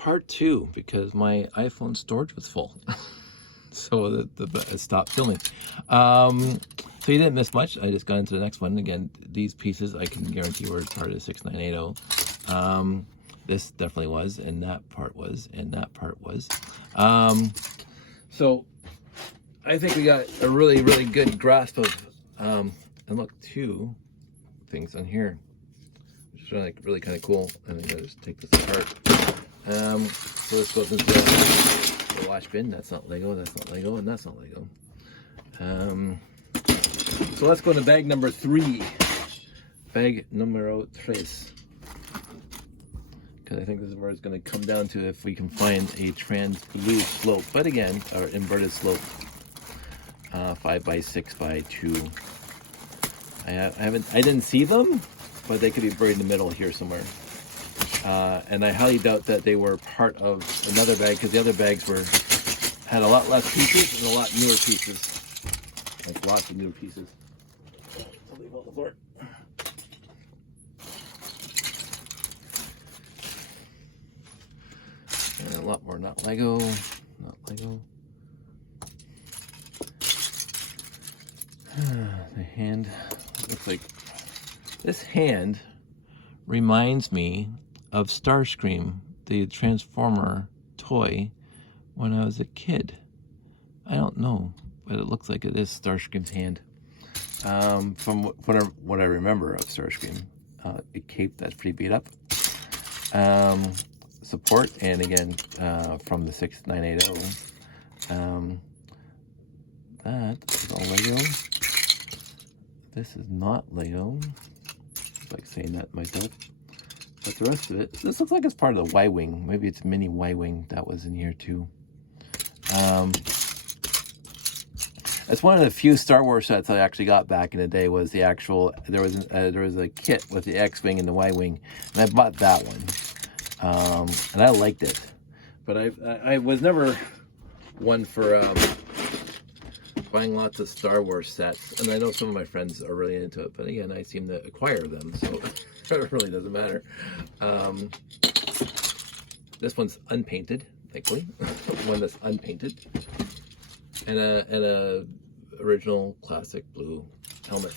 part 2 because my iPhone storage was full. So it stopped filming. So you didn't miss much. I just got into the next one. Again, these pieces I can guarantee were part of 6980. This definitely was, and that part was, and that part was. So I think we got a really, really good grasp of, and look, 2 things on here, which is really kind of cool. I think I'll just take this apart. So this goes into the wash bin. That's not Lego, that's not Lego, and that's not Lego. So let's go to bag number 3. Bag numero 3. Because I think this is where it's going to come down to if we can find a trans blue slope. But again, or inverted slope. 5x6x2. I didn't see them, but they could be buried in the middle here somewhere. And I highly doubt that they were part of another bag, because the other bags had a lot less pieces and a lot newer pieces. Like lots of newer pieces. I'll leave on the floor. And a lot more not Lego. Not Lego. The hand looks like this hand reminds me of Starscream, the Transformer toy, when I was a kid. I don't know, but it looks like it is Starscream's hand. From what I remember of Starscream, a cape that's pretty beat up. Support, and again from the 6980. That is all Lego. This is not Lego. It's like saying that myself. But the rest of it, this looks like it's part of the Y-Wing. Maybe it's mini Y-Wing that was in here too. That's one of the few Star Wars sets I actually got back in the day. Was the actual there was a kit with the X-Wing and the Y-Wing, and I bought that one, and I liked it. But I was never one for buying lots of Star Wars sets, and I know some of my friends are really into it, but again, I seem to acquire them, so it really doesn't matter. This one's unpainted, thankfully. One that's unpainted, and a original classic blue helmet,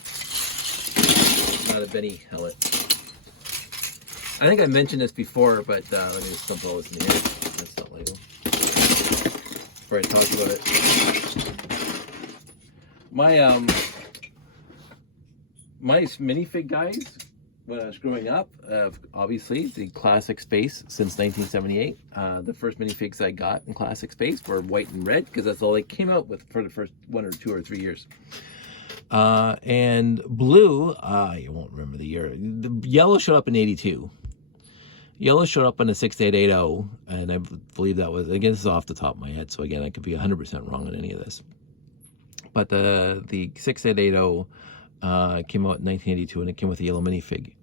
not a Benny helmet. I think I mentioned this before, but let me just dump all this in here. That's not Lego. Before I talk about it. My minifig guys, when I was growing up, obviously the classic space since 1978. The first minifigs I got in classic space were white and red, because that's all they came out with for the first 1 or 2 or 3 years. And blue, you won't remember the year. The yellow showed up in 82. Yellow showed up on the 6880, and I believe that was, again, this is off the top of my head, so again, I could be 100% wrong on any of this. But the 6880 came out in 1982, and it came with a yellow minifig.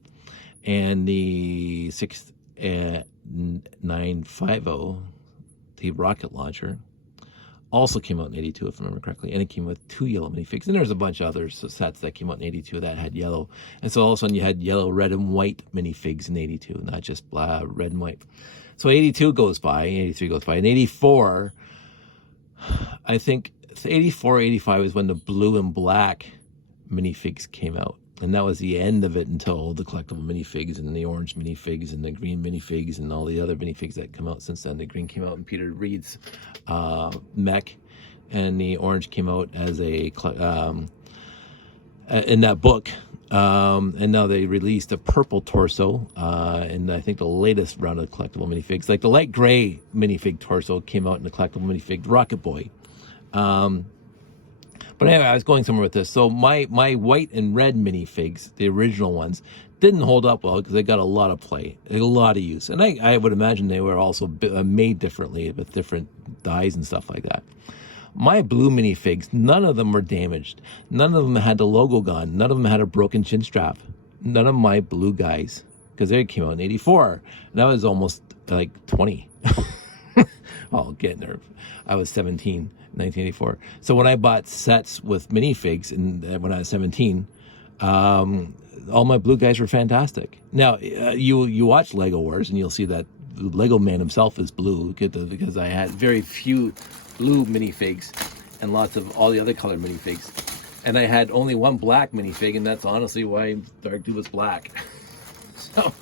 And the 6950, the rocket launcher, also came out in 82, if I remember correctly, and it came with 2 yellow minifigs. And there's a bunch of other sets that came out in 82 that had yellow. And so all of a sudden you had yellow, red, and white minifigs in 82, not just red and white. So 82 goes by, 83 goes by, and 84, I think 84, 85 is when the blue and black minifigs came out. And that was the end of it until the collectible minifigs and the orange minifigs and the green minifigs and all the other minifigs that come out since then. The green came out in Peter Reed's mech, and the orange came out as a in that book. And now they released a purple torso, and I think the latest round of collectible minifigs, like the light gray minifig torso, came out in the collectible minifig Rocket Boy. But anyway, I was going somewhere with this. So my white and red minifigs, the original ones, didn't hold up well because they got a lot of play, a lot of use. And I would imagine they were also made differently with different dyes and stuff like that. My blue minifigs, none of them were damaged. None of them had the logo gone. None of them had a broken chin strap. None of my blue guys, because they came out in 84. And I was almost like 20. Oh, getting there. I was 17. 1984. So when I bought sets with minifigs when I was 17, all my blue guys were fantastic. Now you watch Lego Wars and you'll see that Lego man himself is blue because I had very few blue minifigs and lots of all the other color minifigs. And I had only one black minifig, and that's honestly why Dark Dude was black. So,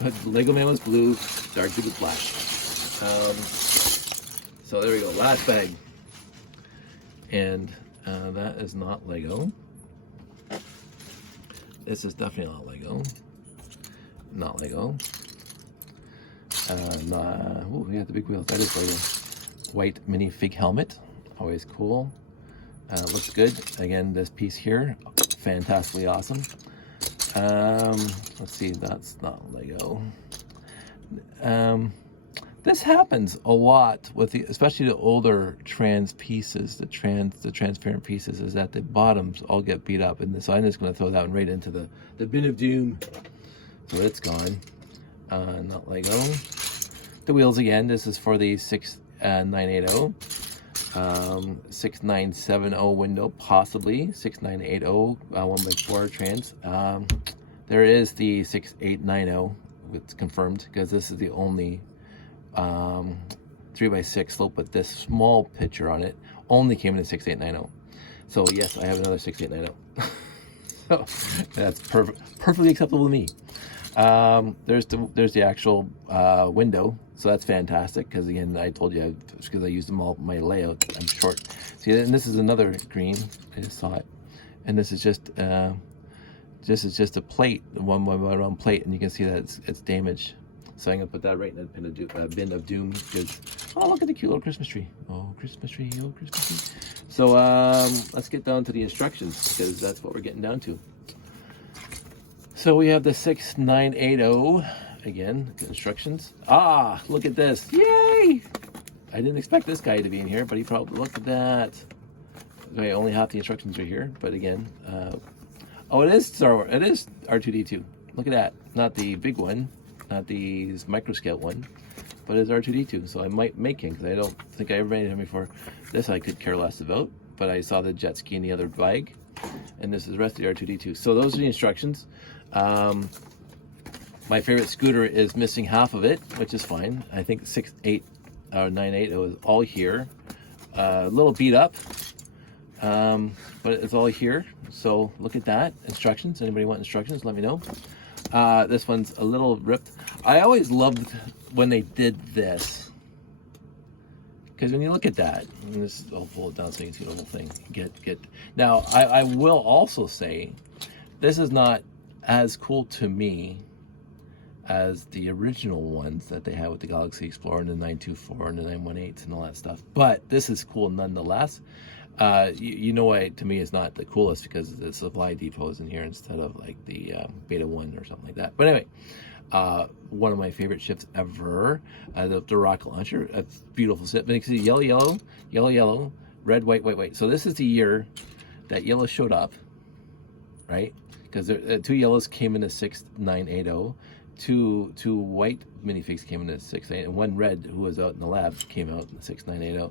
but Lego man was blue, Dark Dude was black. So there we go, last bag. And that is not Lego. This is definitely not Lego. Not Lego. Oh, we got the big wheels. That is Lego. White minifig helmet. Always cool. Looks good. Again, this piece here, fantastically awesome. Let's see, that's not Lego. This happens a lot with especially the older trans pieces, the transparent pieces, is that the bottoms all get beat up, and so I'm just going to throw that one right into the bin of doom. So it's gone. Not Lego. The wheels again. This is for the 6980, 6970 window, possibly 6980 1x4 trans. There is the 6890. It's confirmed because this is the only 3x6 slope, but this small picture on it only came in a 6890. So yes, I have another 6890. So that's perfectly acceptable to me. There's the actual window, so that's fantastic because again, I told you because I used them all my layout. I'm short. See, and this is another green. I just saw it, and this is just a plate, one round plate, and you can see that it's damaged. So I'm gonna put that right in the bin of doom because, oh, look at the cute little Christmas tree. Oh, Christmas tree, oh, Christmas tree. So let's get down to the instructions because that's what we're getting down to. So we have the 6980, again, instructions. Ah, look at this, yay! I didn't expect this guy to be in here, but he probably, look at that. Okay, only half the instructions are here, but again, oh, it is Star Wars, it is R2-D2. Look at that, not the big one, not the micro scale one, but it's R2-D2, so I might make him, because I don't think I ever made him before. This I could care less about, but I saw the jet ski in the other bag, and this is the rest of the R2-D2. So those are the instructions. My favorite scooter is missing half of it, which is fine. I think 68 or 98 is all here. A little beat up, but it's all here. So look at that. Instructions. Anybody want instructions? Let me know. This one's a little ripped. I always loved when they did this, because when you look at that, and this, I'll pull it down so you can see the whole thing. Get. Now, I will also say, this is not as cool to me as the original ones that they had with the Galaxy Explorer and the 924 and the 918s and all that stuff. But this is cool nonetheless. You know why to me it's not the coolest, because the supply depot is in here instead of like the Beta 1 or something like that. But anyway, one of my favorite ships ever, the rocket launcher. A beautiful ship. And you can see yellow, red, white. So this is the year that yellow showed up, right? Because two yellows came in a 6980, two white minifigs came in a 68, and one red who was out in the lab came out in the 6980.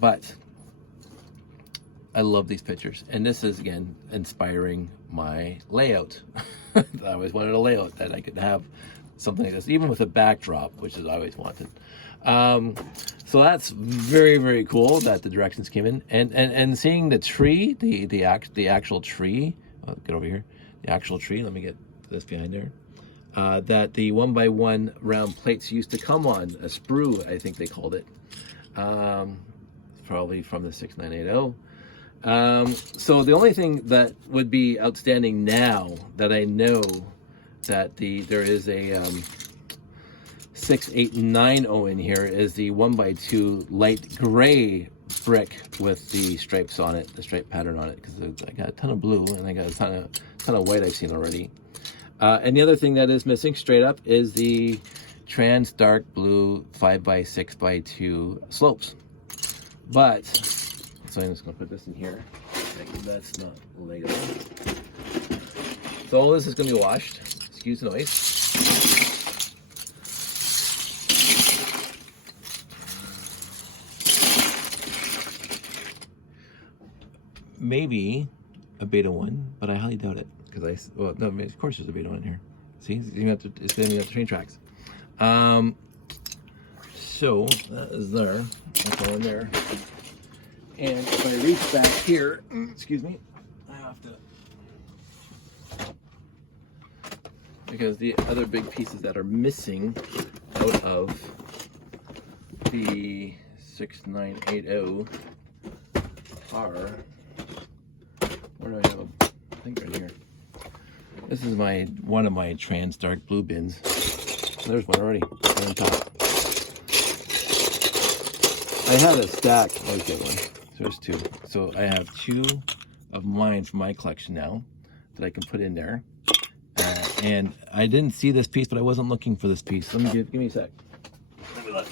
But I love these pictures, and this is again inspiring my layout. I always wanted a layout that I could have something like this, even with a backdrop, which is I always wanted. So that's very, very cool that the directions came in, and seeing the tree, the actual tree. Get over here. The actual tree. Let me get this behind there. That the 1x1 round plates used to come on, a sprue, I think they called it. Probably from the 6980. So the only thing that would be outstanding now that I know that there is a 6890 in here is the 1x2 light gray brick with the stripes on it, the stripe pattern on it, because I got a ton of blue and I got a ton of white I've seen already. And the other thing that is missing straight up is the trans dark blue 5x6x2 slopes. But so I'm just gonna put this in here. That's not Lego. So all this is gonna be washed. Excuse the noise. Maybe a Beta 1, but I highly doubt it, because well, no, of course there's a Beta 1 in here. See, it's gonna have to train tracks. So that is there. That's all in there. And if I reach back here, excuse me, I have to, because the other big pieces that are missing out of the 6980 are, where do I have them? I think right here. This is one of my trans dark blue bins. There's one already on top. I had a stack. I'll get one. So there's two. So I have two of mine from my collection now that I can put in there. And I didn't see this piece, but I wasn't looking for this piece. Let me give me a sec. Let me look.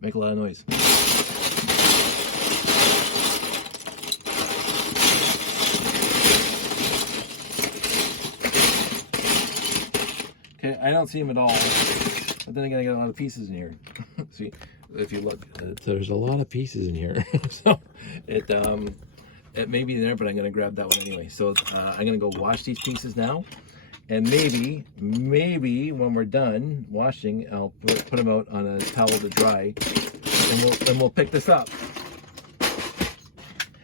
Make a lot of noise. Okay, I don't see them at all. But then again, I got a lot of pieces in here. See, if you look, there's a lot of pieces in here. So it may be there, but I'm gonna grab that one anyway. So I'm gonna go wash these pieces now, and maybe when we're done washing, I'll put them out on a towel to dry, and we'll pick this up.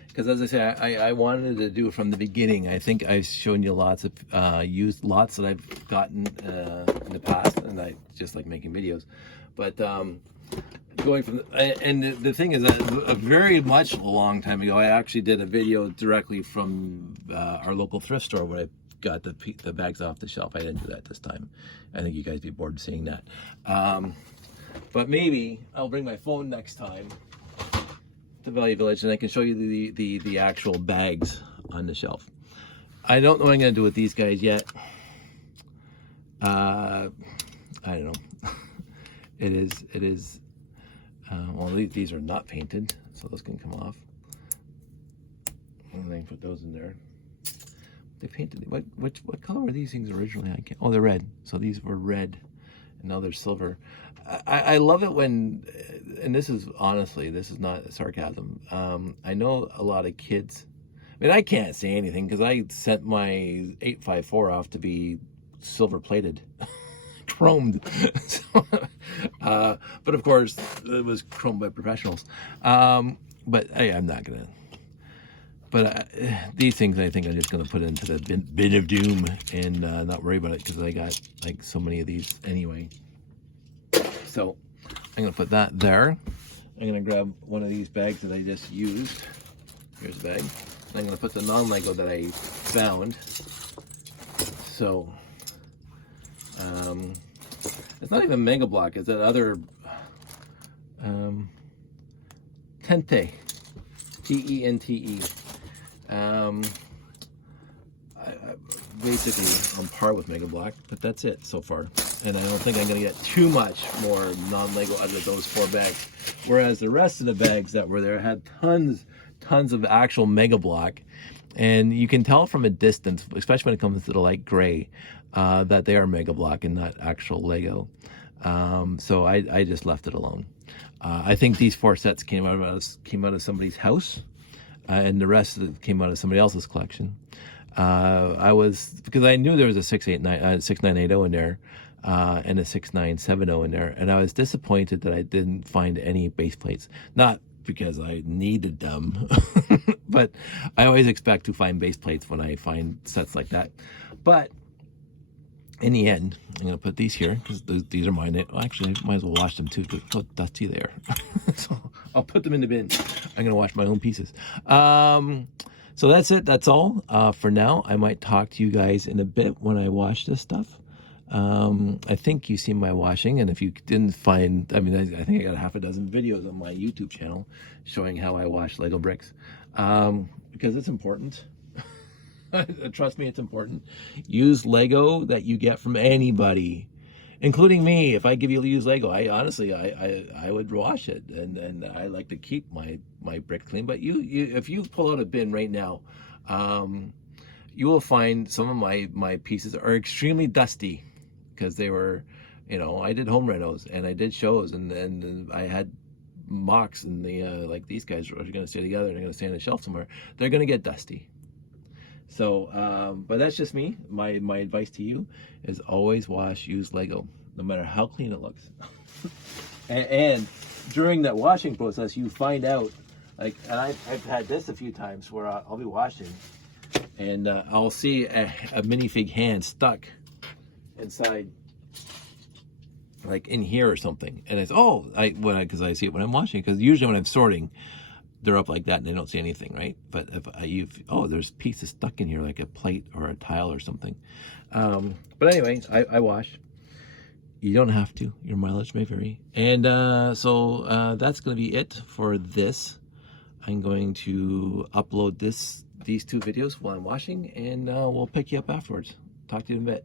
Because as I say, I wanted to do it from the beginning. I think I've shown you lots of used lots that I've gotten in the past, and I just like making videos. But going from the thing is that a very much a long time ago, I actually did a video directly from our local thrift store where I got the bags off the shelf. I didn't do that this time. I think you guys would be bored of seeing that. But maybe I'll bring my phone next time to Value Village, and I can show you the actual bags on the shelf. I don't know what I'm going to do with these guys yet. I don't know. It is. Well, these are not painted, so those can come off. And I can put those in there. They painted. What color were these things originally? I can't. Oh, they're red. So these were red, and now they're silver. I love it when, and this is honestly, this is not sarcasm. I know a lot of kids. I mean, I can't say anything because I sent my 854 off to be silver plated, chromed. So, but of course, it was chromed by professionals. But hey, I'm not gonna. But these things, I think I'm just gonna put into the bin of doom and not worry about it because I got like so many of these anyway. So I'm gonna put that there. I'm gonna grab one of these bags that I just used. Here's a bag. I'm gonna put the non-Lego that I found. So it's not even Mega Block, it's that other Tente, T-E-N-T-E. Basically on par with Mega Block, but that's it so far. And I don't think I'm going to get too much more non-Lego out of those 4 bags. Whereas the rest of the bags that were there had tons of actual Mega Block. And you can tell from a distance, especially when it comes to the light gray, that they are Mega Block and not actual Lego. So I just left it alone. I think these 4 sets came out of somebody's house, and the rest of it came out of somebody else's collection. Because I knew there was a 6980 in there, and a 6970 in there, and I was disappointed that I didn't find any base plates. Not because I needed them, but I always expect to find base plates when I find sets like that. But in the end, I'm going to put these here because these are mine. Actually, I might as well wash them too because how dusty they are. So I'll put them in the bin. I'm going to wash my own pieces. So that's it. That's all for now. I might talk to you guys in a bit when I wash this stuff. I think you've seen my washing, and if you didn't find, I mean, I think I got 6 videos on my YouTube channel showing how I wash Lego bricks, because it's important. Trust me, it's important. Use Lego that you get from anybody, including me. If I give you used Lego, I honestly would wash it, and I like to keep my brick clean. But you if you pull out a bin right now, you will find some of my pieces are extremely dusty because they were, you know, I did home renos and I did shows, and I had mocks, and the like these guys are going to stay together and they're going to stay on the shelf somewhere. They're going to get dusty. So, but that's just me. My advice to you is always wash used Lego, no matter how clean it looks. and during that washing process, you find out, like, and I've had this a few times where I'll be washing, and I'll see a minifig hand stuck inside, like in here or something, and it's because I see it when I'm washing, because usually when I'm sorting, they're up like that and they don't see anything, right? But if there's pieces stuck in here, like a plate or a tile or something. But anyway, I wash. You don't have to. Your mileage may vary. And so that's going to be it for this. I'm going to upload these two videos while I'm washing, and we'll pick you up afterwards. Talk to you in a bit.